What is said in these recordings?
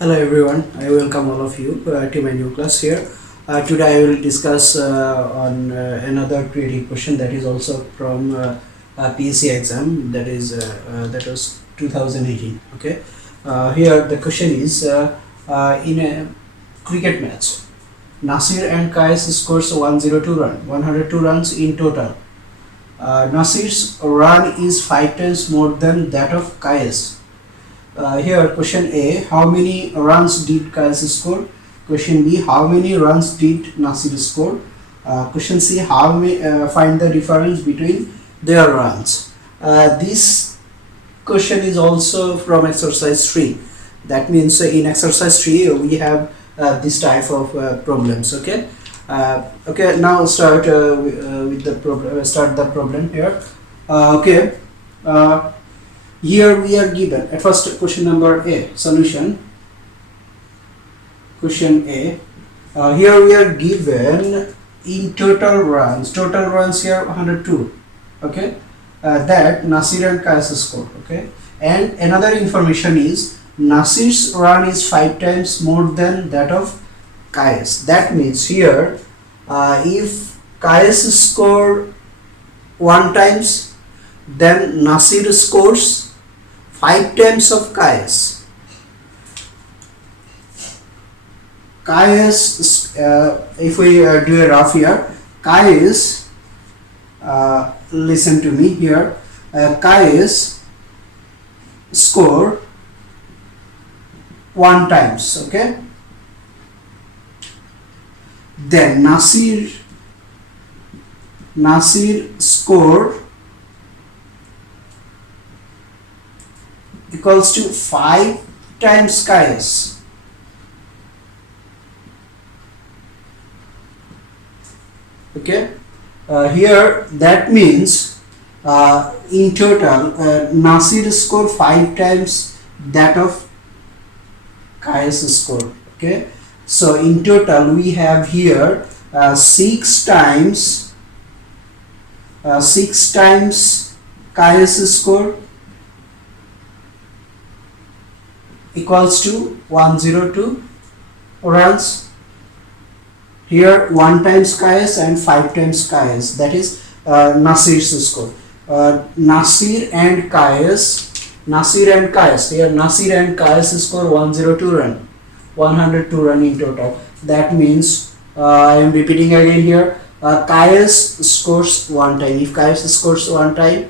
Hello everyone, I welcome all of you to my new class here. Today I will discuss on another creative question that is also from PSC exam that was 2018. Okay, here the question is in a cricket match, Nasir and Kais scores 102 run, 102 runs in total. Nasir's run is 5 times more than that of Kais. Here question A, how many runs did Kais score? Question B, how many runs did Nasir score? Question C, find the difference between their runs. This question is also from exercise 3. That means in exercise 3 we have this type of problems. Okay, now with the problem. Start the problem here. Okay. Here we are given at first question number A solution. Question A. Here we are given in total runs. Total runs here 102. Okay, that Nasir and Kais scored. Okay, and another information is Nasir's run is 5 times more than that of Kais. That means here, if Kais score 1 times, then Nasir scores 5 times of Kais. Kais, if we do a rough here, Kais, listen to me here, Kais score 1 times, okay? Then Nasir score equals to 5 times Kais. Okay, here that means in total Nasir score 5 times that of Kais score. Okay, so in total we have here 6 times 6 times Kais score equals to 102 runs. Here 1 times Kais and 5 times Kais, that is Nasir's score. Nasir and Kais, here Nasir and Kais score 102 run, 102 run in total. That means I am repeating again here, Kais scores 1 time. If Kais scores 1 time,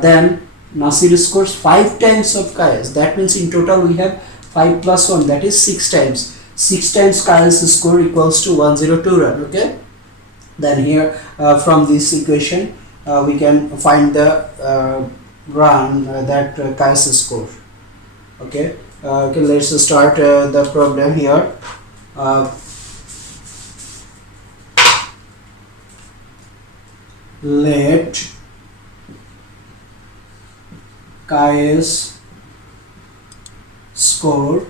then Nasir scores 5 times of Kais. That means in total we have 5 plus 1, that is 6 times. 6 times Kais score equals to 102 run. Okay, then here from this equation we can find the run that Kais score. Okay, let's start the problem here. Let Kais score,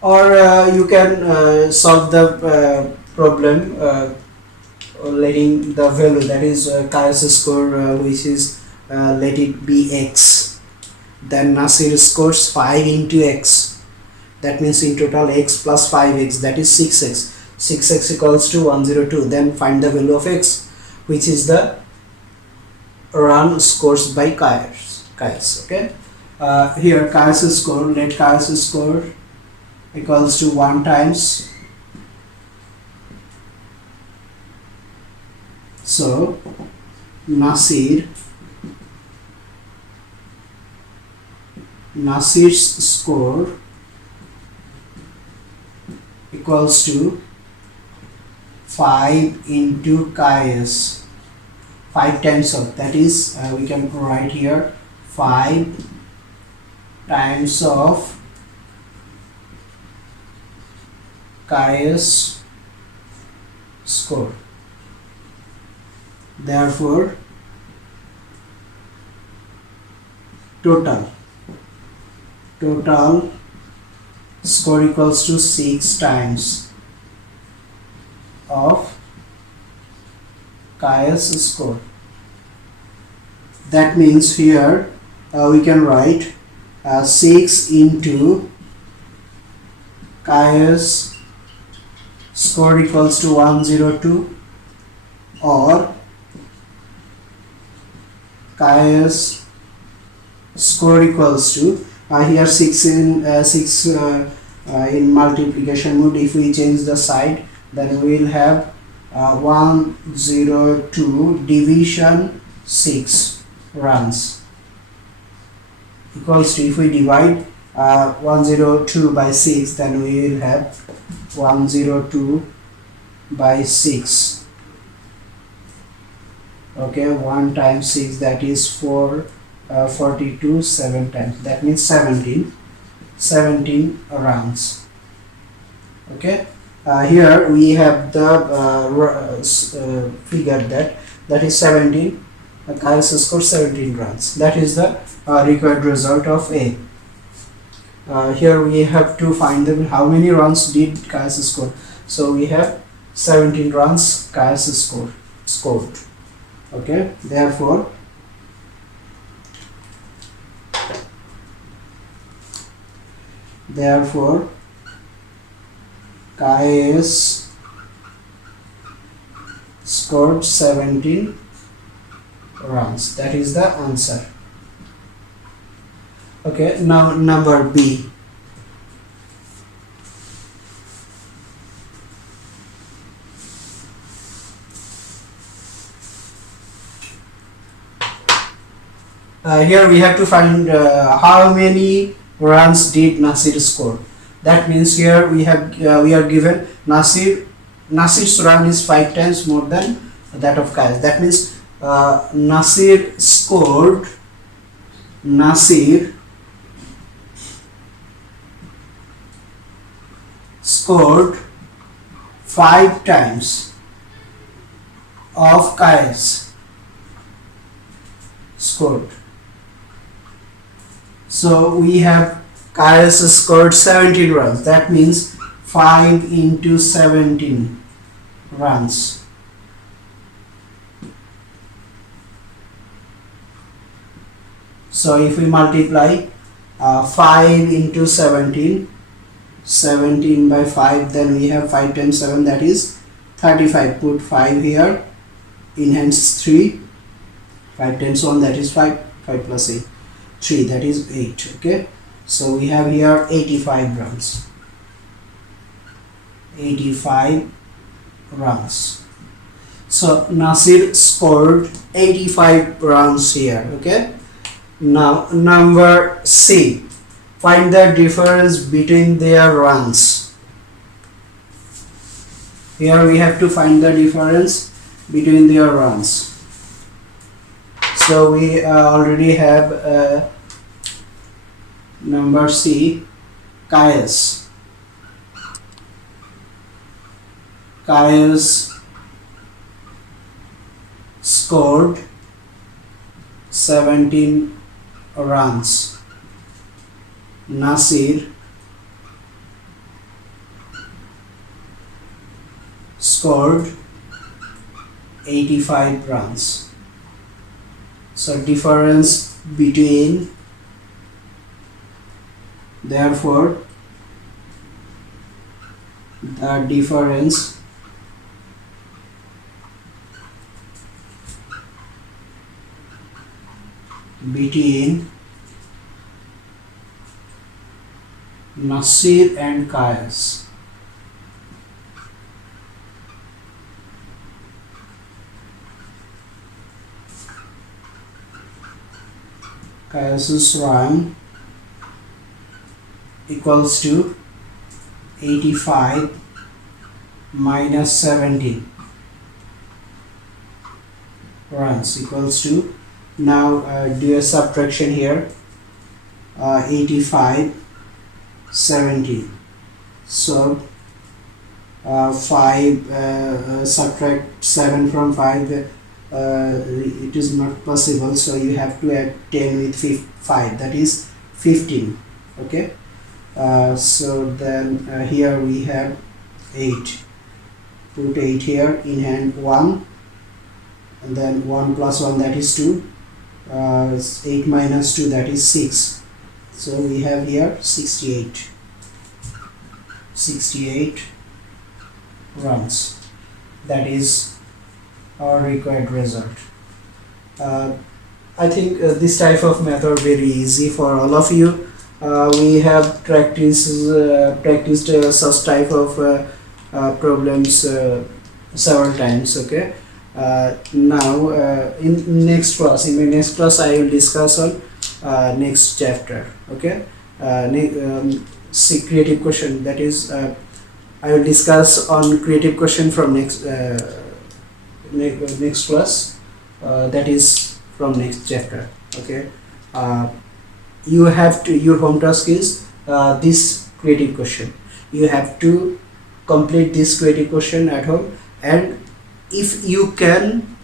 or you can solve the problem letting the value, that is Kais score, which is let it be x. Then Nasir scores 5 into x. That means in total x plus 5x, that is 6x. 6x equals to 102. Then find the value of x, which is the run scores by Kais. Okay, here Kais score, let Kais score equals to 1 times. So Nasir's score equals to 5 into Kais, 5 times of, that is we can write here 5 times of Kais score. Therefore total score equals to 6 times of Kais score. That means here we can write 6 into Chi-S score equals to 102, or Chi-S score equals to here 6 in multiplication mode. If we change the side, then we will have 102 division 6 runs equals to, if we divide 102 by 6, then we will have 102 by 6. Okay, 1 times 6, that is 4, 42, 7 times, that means 17 rounds. Okay, here we have the figure that is 17. Chi-S score 17 runs. That is the required result of A. Here we have to find them how many runs did Chi-S score. So we have 17 runs Chi-S scored. Okay, therefore Chi-S scored 17 runs. That is the answer. Okay, now number B. Here we have to find how many runs did Nasir score. That means here we are given Nasir's run is 5 times more than that of Chi-S. That means Nasir scored 5 times of Chi-S scored. So we have Chi-S scored 17 runs. That means 5 into 17 runs. So if we multiply 5 into 17 by 5, then we have 5 times 7, that is 35. Put 5 here, in hands 3, 5 times 1, that is 5, 5 plus 8, 3, that is 8. Okay, so we have here 85 runs. 85 runs. So Nasir scored 85 runs here. Okay, now number C. Find the difference between their runs. Here we have to find the difference between their runs. So we already have number C, Chi-S. Chi-S scored 17 runs. Nasir scored 85 runs. So difference between, therefore the difference between Nasir and Chi-S. Chi-S's run equals to 85 minus 17 runs equals to, now do a subtraction here, 85 17. So 5 subtract 7 from 5, it is not possible, so you have to add 10 with 5, that is 15. Okay, so then here we have 8. Put 8 here, in hand 1, and then 1 plus 1, that is 2, 8 minus 2, that is 6. So we have here 68. 68 runs. That is our required result. I think this type of method very easy for all of you. We have practiced such type of problems several times. Okay. Now in next class, in my next class, I will discuss on next chapter. Okay. See creative question. That is, I will discuss on creative question from next next class. That is from next chapter. Okay. You have to, your home task is this creative question. You have to complete this creative question at home, and if you can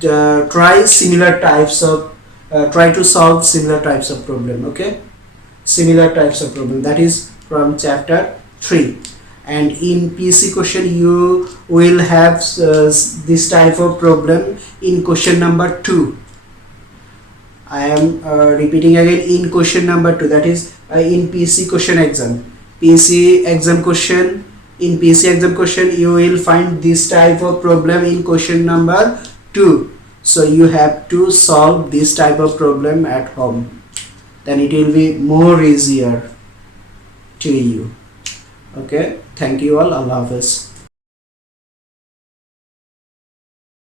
try similar types of try to solve similar types of problem. Okay, similar types of problem, that is from chapter 3. And in PC question you will have this type of problem in question number 2. I am repeating again, in question number 2, that is in PC question exam. PC exam question, in PC exam question you will find this type of problem in question number 2. So you have to solve this type of problem at home, then it will be more easier to you. Okay, thank you all. Allah Hafiz.